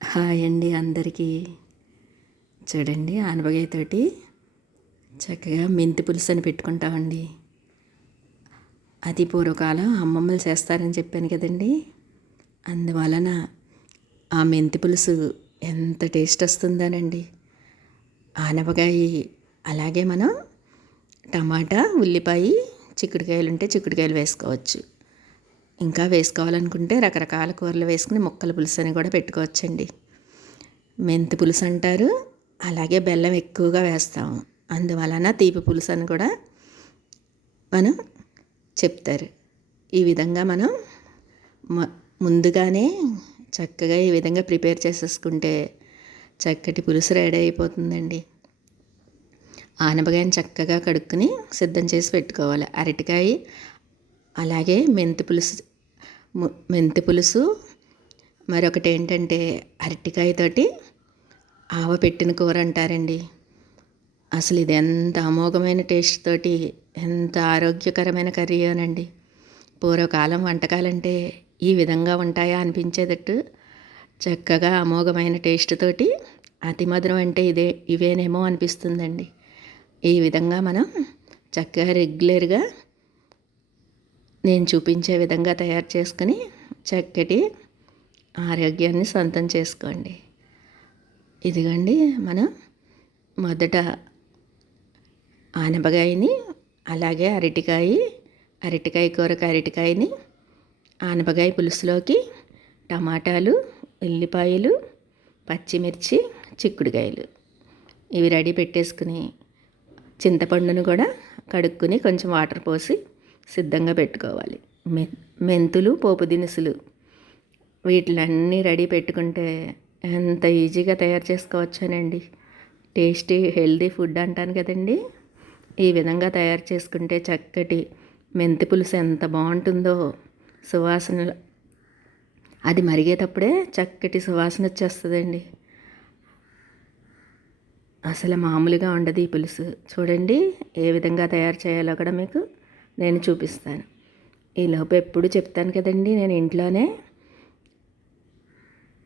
Hi అండి అందరికీ. చూడండి ఆనపకాయతోటి చక్కగా మెంతి పులుసు అని పెట్టుకుంటామండి. అది పూర్వకాలం అమ్మమ్మలు చేస్తారని చెప్పాను కదండి. అందువలన ఆ మెంతి పులుసు ఎంత టేస్ట్ వస్తుందోనండి. ఆనపకాయ అలాగే మనం టమాటా, ఉల్లిపాయ, చిక్కుడుకాయలు ఉంటే చిక్కుడుకాయలు వేసుకోవచ్చు. ఇంకా వేసుకోవాలనుకుంటే రకరకాల కూరలు వేసుకుని ముక్కల పులుసు అని కూడా పెట్టుకోవచ్చండి. మెంతి పులుసు అంటారు. అలాగే బెల్లం ఎక్కువగా వేస్తాము, అందువలన తీపి పులుసు అని కూడా మనం చెప్తారు. ఈ విధంగా మనం ముందుగానే చక్కగా ఈ విధంగా ప్రిపేర్ చేసేసుకుంటే చక్కటి పులుసు రెడీ అయిపోతుందండి. ఆనపకాయని చక్కగా కడుక్కుని సిద్ధం చేసి పెట్టుకోవాలి. అరటికాయ అలాగే మెంతి పులుసు మరొకటి ఏంటంటే అరటికాయతోటి ఆవ పెట్టిన కూర అంటారండి. అసలు ఇది ఎంత అమోఘమైన టేస్ట్ తోటి ఎంత ఆరోగ్యకరమైన కర్రీ అనండి. పూర్వకాలం వంటకాలంటే ఈ విధంగా ఉంటాయా అనిపించేటట్టు చక్కగా అమోఘమైన టేస్ట్ తోటి అతి మధురం అంటే ఇవేనేమో అనిపిస్తుందండి. ఈ విధంగా మనం చక్కగా రెగ్యులర్గా నేను చూపించే విధంగా తయారు చేసుకుని చక్కటి ఆరోగ్యాన్ని సొంతం చేసుకోండి. ఇదిగోండి, మనం మొదట ఆనపకాయని అలాగే అరటికాయ కూరకు అరటికాయని ఆనపకాయ పులుసులోకి టమాటాలు, ఉల్లిపాయలు, పచ్చిమిర్చి, చిక్కుడుకాయలు ఇవి రెడీ పెట్టేసుకుని చింతపండును కూడా కడుక్కుని కొంచెం వాటర్ పోసి సిద్ధంగా పెట్టుకోవాలి. మెంతులు, పోపు దినుసులు వీటిలన్నీ రెడీ పెట్టుకుంటే ఎంత ఈజీగా తయారు చేసుకోవచ్చానండి. టేస్టీ హెల్దీ ఫుడ్ అంటాను కదండి. ఈ విధంగా తయారు చేసుకుంటే చక్కటి మెంతి పులుసు ఎంత బాగుంటుందో. సువాసన అది మరిగేటప్పుడే చక్కటి సువాసన వచ్చేస్తుందండి. అసలు మామూలుగా ఉండదు ఈ పులుసు. చూడండి ఏ విధంగా తయారు చేయాలో కూడా మీకు నేను చూపిస్తాను. ఈలోపు ఎప్పుడు చెప్తాను కదండి, నేను ఇంట్లోనే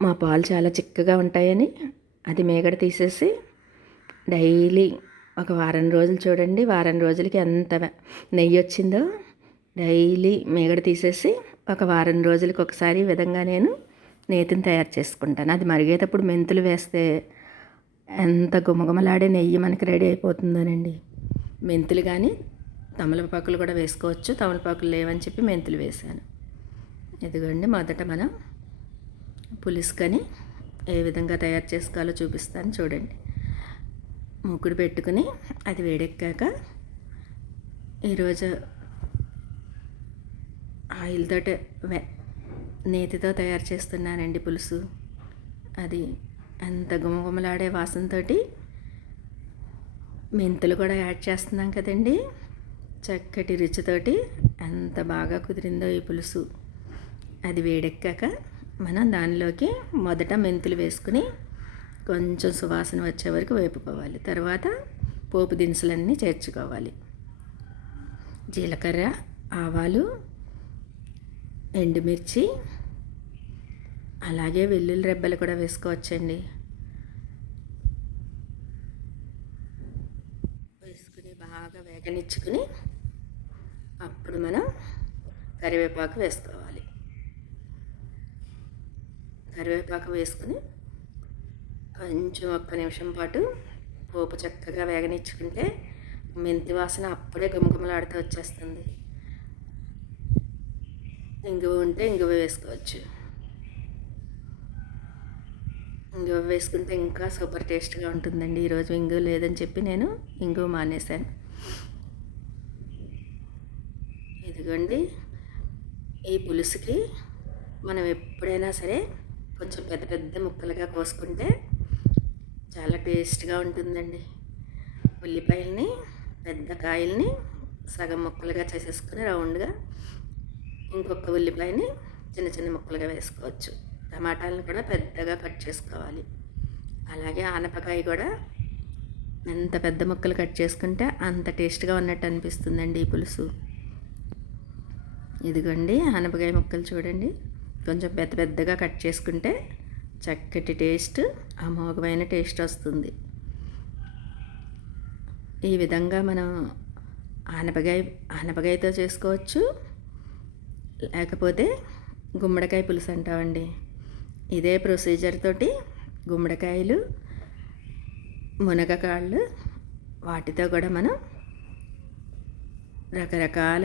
మా పాలు చాలా చిక్కగా ఉంటాయని అది మేగడ తీసేసి డైలీ ఒక వారం రోజులు చూడండి, వారం రోజులకి ఎంత నెయ్యి వచ్చిందో డైలీ మేగడ తీసేసి ఒక వారం రోజులకి ఒకసారి ఈ విధంగా నేను నేతిని తయారు చేసుకుంటాను. అది మరిగేటప్పుడు మెంతులు వేస్తే ఎంత గుమగుమలాడే నెయ్యి మనకి రెడీ అయిపోతుందోనండి. మెంతులు కానీ తమలపాకులు కూడా వేసుకోవచ్చు. తమలపాకులు లేవని చెప్పి మెంతులు వేసాను. ఇదిగోండి, మొదట మనం పులుసుకని ఏ విధంగా తయారు చేసుకోవాలో చూపిస్తాను చూడండి. మూకుడు పెట్టుకుని అది వేడెక్కాక ఈరోజు ఆయిల్తో నేతితో తయారు చేస్తున్నానండి పులుసు. అది అంత గుమగుమలాడే వాసనతోటి మెంతులు కూడా యాడ్ చేస్తున్నాం కదండి. చక్కటి రుచితోటి ఎంత బాగా కుదిరిందో ఈ పులుసు. అది వేడెక్కాక మనం దానిలోకి మొదట మెంతులు వేసుకుని కొంచెం సువాసన వచ్చే వరకు వేపుకోవాలి. తర్వాత పోపు దినుసులన్నీ చేర్చుకోవాలి. జీలకర్ర, ఆవాలు, ఎండుమిర్చి అలాగే వెల్లుల్లి రెబ్బలు కూడా వేసుకోవచ్చండి. వేసుకుని బాగా వేగనిచ్చుకుని అప్పుడు మనం కరివేపాకు వేసుకోవాలి. కరివేపాకు వేసుకుని కొంచెం ఒక్క నిమిషం పాటు పోపు చక్కగా వేగనిచ్చుకుంటే మెంతి వాసన అప్పుడే గుమగుమలాడుతూ వచ్చేస్తుంది. ఇంగువ ఉంటే ఇంగువ వేసుకోవచ్చు. ఇంగువ వేసుకుంటే ఇంకా సూపర్ టేస్ట్గా ఉంటుందండి. ఈరోజు ఇంగువ లేదని చెప్పి నేను ఇంగువ మానేశాను. ఇదిగోండి, ఈ పులుసుకి మనం ఎప్పుడైనా సరే కొంచెం పెద్ద పెద్ద ముక్కలుగా కోసుకుంటే చాలా టేస్ట్గా ఉంటుందండి. ఉల్లిపాయలని, పెద్ద కాయల్ని సగం ముక్కలుగా చేసేసుకుని రౌండ్గా ఇంకొక ఉల్లిపాయని చిన్న చిన్న ముక్కలుగా వేసుకోవచ్చు. టమాటాలను కూడా పెద్దగా కట్ చేసుకోవాలి. అలాగే ఆనపకాయ కూడా ఎంత పెద్ద ముక్కలు కట్ చేసుకుంటే అంత టేస్ట్గా ఉన్నట్టు అనిపిస్తుందండి ఈ పులుసు. ఇదిగోండి, ఆనపకాయ ముక్కలు చూడండి కొంచెం పెద్దగా కట్ చేసుకుంటే చక్కటి టేస్ట్, అమోఘమైన టేస్ట్ వస్తుంది. ఈ విధంగా మనం ఆనపకాయతో చేసుకోవచ్చు, లేకపోతే గుమ్మడికాయ పులుసు అంటామండి. ఇదే ప్రొసీజర్ తోటి గుమ్మడికాయలు, మునగకాళ్ళు వాటితో కూడా మనం రకరకాల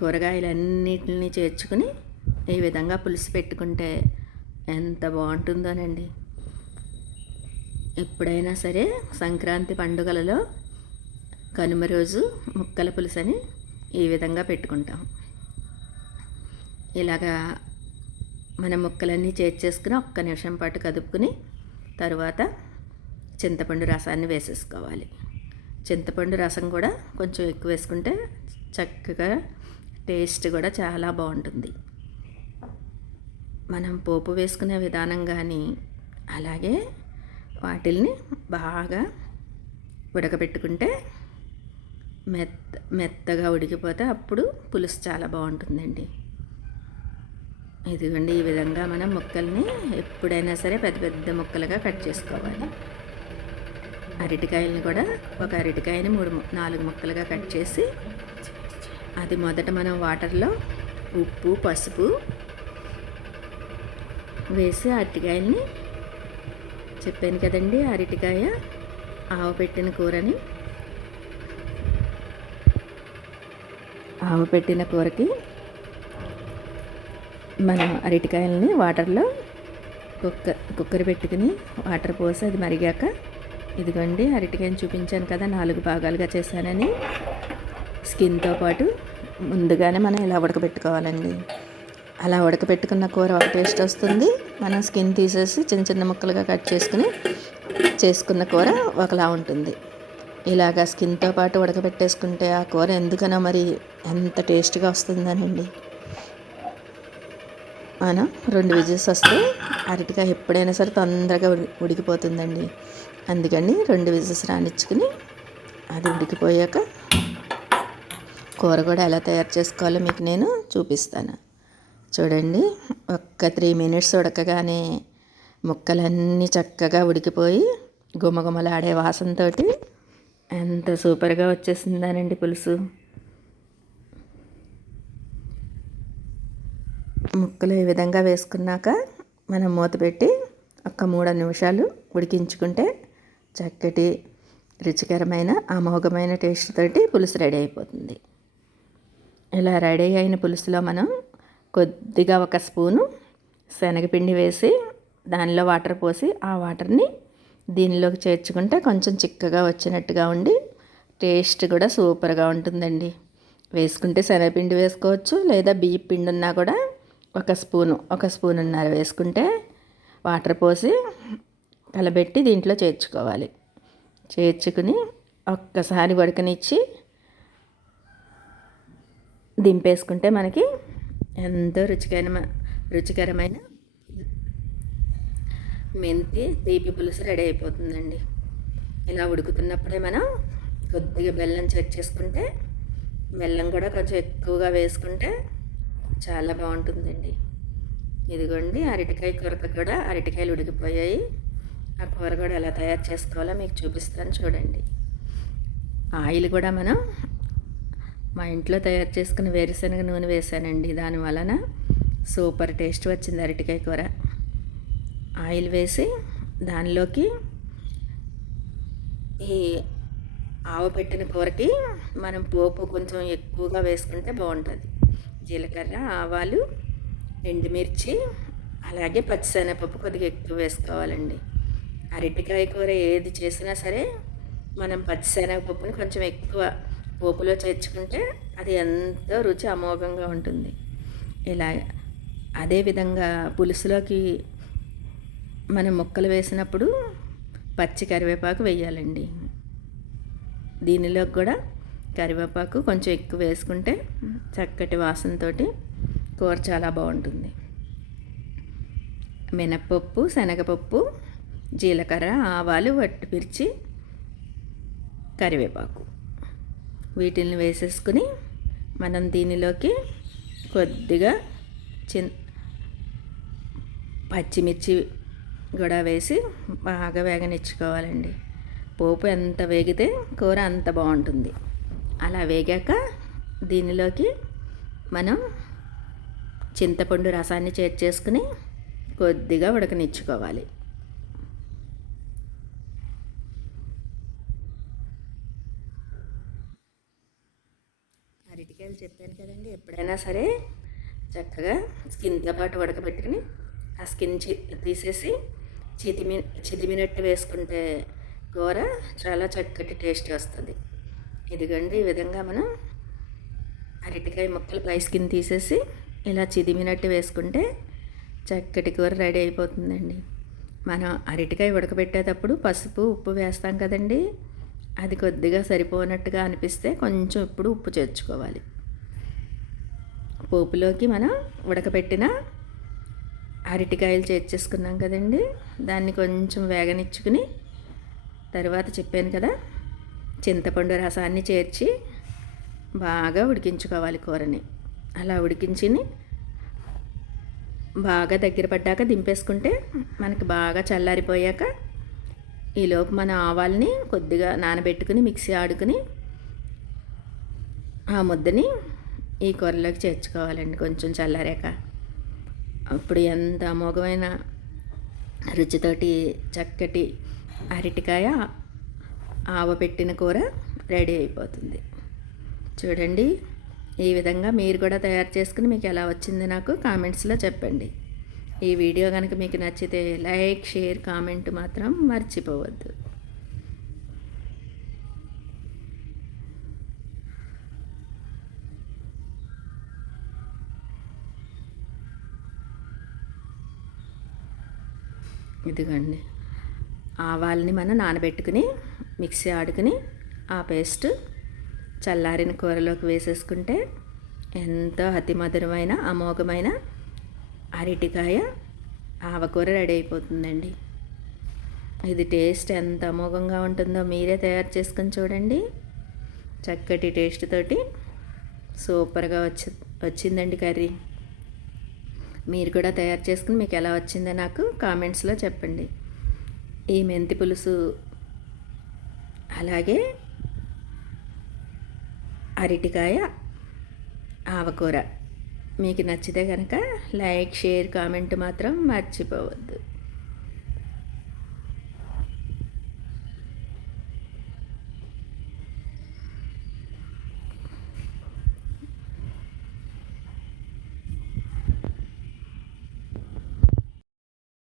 కూరగాయలన్నిటిని చేర్చుకుని ఈ విధంగా పులుసు పెట్టుకుంటే ఎంత బాగుంటుందోనండి. ఎప్పుడైనా సరే సంక్రాంతి పండుగలలో కనుమ రోజు ముక్కల పులుసు అని ఈ విధంగా పెట్టుకుంటాం. ఇలాగా మన ముక్కలన్నీ చేర్చేసుకుని ఒక్క నిమిషం పాటు కదుపుకుని తరువాత చింతపండు రసాన్ని వేసేసుకోవాలి. చింతపండు రసం కూడా కొంచెం ఎక్కువ వేసుకుంటే చక్కగా టేస్ట్ కూడా చాలా బాగుంటుంది. మనం పోపు వేసుకునే విధానం కానీ అలాగే వాటిల్ని బాగా ఉడకబెట్టుకుంటే మెత్తగా ఉడికిపోతే అప్పుడు పులుసు చాలా బాగుంటుందండి. ఇదిగోండి, ఈ విధంగా మనం ముక్కల్ని ఎప్పుడైనా సరే పెద్ద పెద్ద ముక్కలుగా కట్ చేసుకోవాలి. అరటికాయలని కూడా ఒక అరటికాయని 4 ముక్కలుగా కట్ చేసి అది మొదట మనం వాటర్లో ఉప్పు, పసుపు వేసి అరటికాయల్ని, చెప్పాను కదండి అరటికాయ ఆవు పెట్టిన కూరని, ఆవు పెట్టిన కూరకి మనం అరటికాయలని వాటర్లో కుక్కర్ పెట్టుకుని వాటర్ పోసి అది మరిగాక, ఇదిగోండి అరటికాయని చూపించాను కదా 4 భాగాలుగా చేశానని, స్కిన్తో పాటు ముందుగానే మనం ఇలా ఉడకబెట్టుకోవాలండి. అలా ఉడకబెట్టుకున్న కూర ఒక టేస్ట్ వస్తుంది. మనం స్కిన్ తీసేసి చిన్న చిన్న ముక్కలుగా కట్ చేసుకున్న కూర ఒకలా ఉంటుంది. ఇలాగా స్కిన్తో పాటు ఉడకబెట్టేసుకుంటే ఆ కూర ఎందుకనో మరి ఎంత టేస్ట్గా వస్తుందనండి. మనం 2 విజిల్స్ వస్తే అరటికాయ ఎప్పుడైనా సరే తొందరగా ఉడికిపోతుందండి. అందుకని 2 విజిల్స్ రానిచ్చుకుని అది ఉడికిపోయాక కూర కూడా ఎలా తయారు చేసుకోవాలో మీకు నేను చూపిస్తాను. చూడండి, ఒక్క 3 మినిట్స్ ఉడకగానే ముక్కలన్నీ చక్కగా ఉడికిపోయి గుమగుమలాడే వాసనతో ఎంత సూపర్గా వచ్చేసిందానండి పులుసు. ముక్కలు ఈ విధంగా వేసుకున్నాక మనం మూత పెట్టి ఒక్క 3 నిమిషాలు ఉడికించుకుంటే చక్కటి రుచికరమైన అమోఘమైన టేస్ట్ తోటి పులుసు రెడీ అయిపోతుంది. ఇలా రెడీ అయిన పులుసులో మనం కొద్దిగా 1 స్పూను శనగపిండి వేసి దానిలో వాటర్ పోసి ఆ వాటర్ని దీనిలోకి చేర్చుకుంటే కొంచెం చిక్కగా వచ్చినట్టుగా ఉండి టేస్ట్ కూడా సూపర్గా ఉంటుందండి. వేసుకుంటే శనగపిండి వేసుకోవచ్చు, లేదా బియ్యం పిండి ఉన్నా కూడా 1 స్పూనున్నర వేసుకుంటే వాటర్ పోసి కలబెట్టి దీంట్లో చేర్చుకోవాలి. చేర్చుకుని ఒక్కసారి ఉడకనిచ్చి దింపేసుకుంటే మనకి ఎంతో రుచికరమైన మెంతి తీపి పులుసు రెడీ అయిపోతుందండి. ఇలా ఉడుకుతున్నప్పుడే మనం కొద్దిగా బెల్లం చేసుకుంటే, బెల్లం కూడా కొంచెం ఎక్కువగా వేసుకుంటే చాలా బాగుంటుందండి. ఇదిగోండి, అరటికాయ కూరతో కూడా అరటికాయలు ఉడికిపోయాయి. ఆ కూర కూడా ఎలా తయారు చేసుకోవాలో మీకు చూపిస్తాను చూడండి. ఆయిల్ కూడా మనం మా ఇంట్లో తయారు చేసుకున్న వేరుశనగ నూనె వేసానండి. దాని వలన సూపర్ టేస్ట్ వచ్చింది అరటికాయ కూర. ఆయిల్ వేసి దానిలోకి ఈ ఆవు పెట్టిన కూరకి మనం పోపు కొంచెం ఎక్కువగా వేసుకుంటే బాగుంటుంది. జీలకర్ర, ఆవాలు, ఎండుమిర్చి, అలాగే పచ్చిశనగపప్పు కొద్దిగా ఎక్కువ వేసుకోవాలండి. అరటికాయ కూర ఏది చేసినా సరే మనం పచ్చిశనగపప్పుని కొంచెం ఎక్కువ పోపులో చేర్చుకుంటే అది ఎంతో రుచి అమోఘంగా ఉంటుంది. ఇలా అదేవిధంగా పులుసులోకి మనం ముక్కలు వేసినప్పుడు పచ్చి కరివేపాకు వేయాలండి. దీనిలోకి కూడా కరివేపాకు కొంచెం ఎక్కువ వేసుకుంటే చక్కటి వాసనతో కూర చాలా బాగుంటుంది. మినప్పప్పు, శనగపప్పు, జీలకర్ర, ఆవాలు, వట్టిమిర్చి, కరివేపాకు వీటిని వేసేసుకుని మనం దీనిలోకి కొద్దిగా పచ్చిమిర్చి కూడా వేసి బాగా వేగనిచ్చుకోవాలండి. పోపు ఎంత వేగితే కూర అంత బాగుంటుంది. అలా వేగాక దీనిలోకి మనం చింతపండు రసాన్ని చేర్చేసుకుని కొద్దిగా ఉడకనిచ్చుకోవాలి. అరటికాయలు చెప్పాను కదండి, ఎప్పుడైనా సరే చక్కగా స్కిన్తో పాటు ఉడకబెట్టుకుని ఆ స్కిన్ తీసేసి చిదిమినట్టు వేసుకుంటే కూర చాలా చక్కటి టేస్ట్ వస్తుంది. ఇదిగోండి, ఈ విధంగా మనం అరటికాయ ముక్కలు పై స్కిన్ తీసేసి ఇలా చిదిమినట్టు వేసుకుంటే చక్కటి కూర రెడీ అయిపోతుందండి. మనం అరటికాయ ఉడకబెట్టేటప్పుడు పసుపు ఉప్పు వేస్తాం కదండి, అది కొద్దిగా సరిపోనట్టుగా అనిపిస్తే కొంచెం ఇప్పుడు ఉప్పు చేర్చుకోవాలి. పోపులోకి మనం ఉడకబెట్టిన అరటికాయలు చేర్చేసుకున్నాం కదండి, దాన్ని కొంచెం వేగనిచ్చుకుని తర్వాత చెప్పాను కదా, చింతపండు రసాన్ని చేర్చి బాగా ఉడికించుకోవాలి కూరని. అలా ఉడికించి బాగా దగ్గర పడ్డాక దింపేసుకుంటే మనకి బాగా చల్లారిపోయాక ఈలోపు మన ఆవాల్ని కొద్దిగా నానబెట్టుకుని మిక్సీ ఆడుకుని ఆ ముద్దని ఈ కూరలోకి చేర్చుకోవాలండి కొంచెం చల్లారాక. అప్పుడు ఎంత అమోఘమైన రుచితోటి చక్కటి అరటికాయ ఆవపెట్టిన కూర రెడీ అయిపోతుంది. చూడండి, ఈ విధంగా మీరు కూడా తయారు చేసుకుని మీకు ఎలా వచ్చింది నాకు కామెంట్స్లో చెప్పండి. ఈ వీడియో కనుక మీకు నచ్చితే లైక్, షేర్, కామెంట్ మాత్రం మర్చిపోవద్దు. ఇదిగోండి, ఆవాల్ని మనం నానబెట్టుకుని మిక్సీ ఆడుకుని ఆ పేస్ట్ చల్లారిన కూరలోకి వేసేసుకుంటే ఎంతో అతి మధురమైన అమోఘమైన అరటికాయ ఆవకూర రెడీ అయిపోతుందండి. ఇది టేస్ట్ ఎంత అమోఘంగా ఉంటుందో మీరే తయారు చేసుకొని చూడండి. చక్కటి టేస్ట్ తోటి సూపర్గా వచ్చిందండి కర్రీ. మీరు కూడా తయారు చేసుకుని మీకు ఎలా వచ్చిందో నాకు కామెంట్స్లో చెప్పండి. ఈ మెంతి పులుసు అలాగే అరటికాయ ఆవకూర మీకు నచ్చితే కనుక లైక్, షేర్, కామెంట్ మాత్రం మర్చిపోవద్దు.